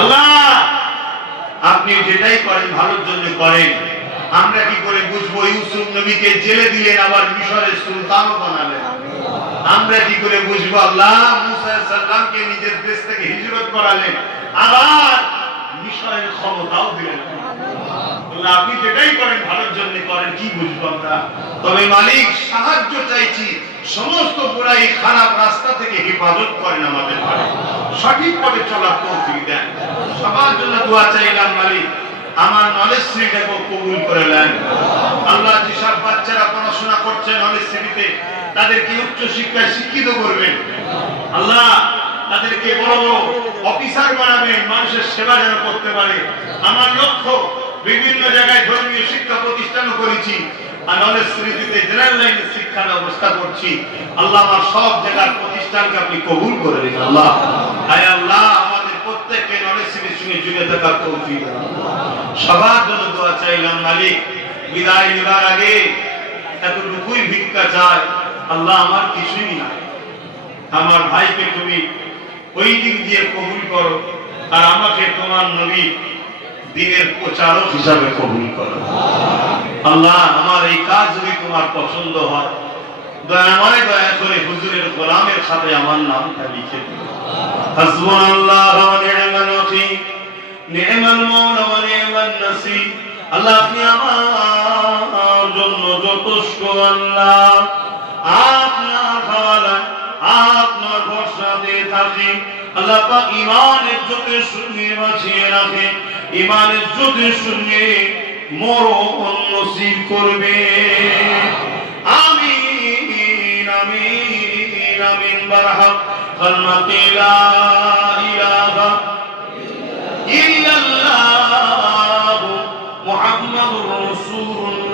আল্লাহ, আপনি যেটাই করেন, ভালোর জন্য করেন। আমরা কি করে বুঝব? ইউসুফ নবীকে জেলে দিলেন, আবার মিশরের সুলতানও বানালেন। আমরা কি করে বুঝব? আল্লাহ মুসা সাল্লামকে নিজের দেশ থেকে হিজরত করালেন, আবার মিশরের ক্ষমতাও দিলেন। আপনি যেটাই করেন, ভালোর জন্য করেন, কি বুঝব আমরা? তবে মালিক, সাহায্য চাইছি, সমস্ত বুড়াই খারাপ রাস্তা থেকে হেফাজত করেন আমাদের সঠিক পথে চলার তৌফিক দেন। সবার জন্য দোয়া চাইলাম মালিক। আমার নলেজ শ্রীটাকে কবুল করে নেন। আল্লাহ যেসব বাচ্চারা পড়াশোনা করছে নলেজ শ্রেণীতে তাদেরকে উচ্চ শিক্ষায় শিক্ষিত করবেন। আল্লাহ তাদেরকে বড় বড় অফিসার বানাবেন, মানুষের সেবা যেন করতে পারে। আমার লক্ষ্য, বিভিন্ন জায়গায় ধর্মীয় শিক্ষা প্রতিষ্ঠানও করেছি। আর নলেজ স্মৃতিতে জেনারেল লাইনে শিক্ষা ব্যবস্থা করছি। আল্লাহ আমার সব জায়গার প্রতিষ্ঠানকে আপনি কবুল করে দিন আল্লাহ। আল্লাহ, আমাদের প্রত্যেককে নলেজ সঙ্গে জুড়ে থাকার তৌফিক সবার জন্য দোয়া চাইলাম, মালিক, বিদায় নেবার আগে এতটুকুই ভিক্ষা চাই। আল্লাহ আমার কিছুই না আমার ভাইকে তুমি ওই দিক দিয়ে কবুল করো, আর আমাকে তোমার নবী দিনের প্রচারক হিসাবে কবুল করো। আল্লাহ, আমার এই কাজ যদি তোমার পছন্দ হয় দয়াময় দয়া করে হুজুরের গোলামের সাথে আমার নামটা লিখে দিও হাসবুনাল্লাহ ওয়া নি'মাল ওয়াকিল নি'মাল মাওলা ওয়া নি'মান নাসির। আল্লাহ আপনি আমার জন্য যথেষ্ট আল্লাহ। আপনার হাওয়ালা আপনার ভরসা দিয়ে থাকি। আল্লাহ পাক ইমানের জ্যোতির সঙ্গে বাঁচিয়ে রাখে। ইমানের জ্যোতির সঙ্গে মরণ নসিব করবে। আমিন আমিন আমিন বারহাম কালমাতি লা ইলাহা ইল্লাল্লাহ মুহাম্মাদুর রাসূলুল্লাহ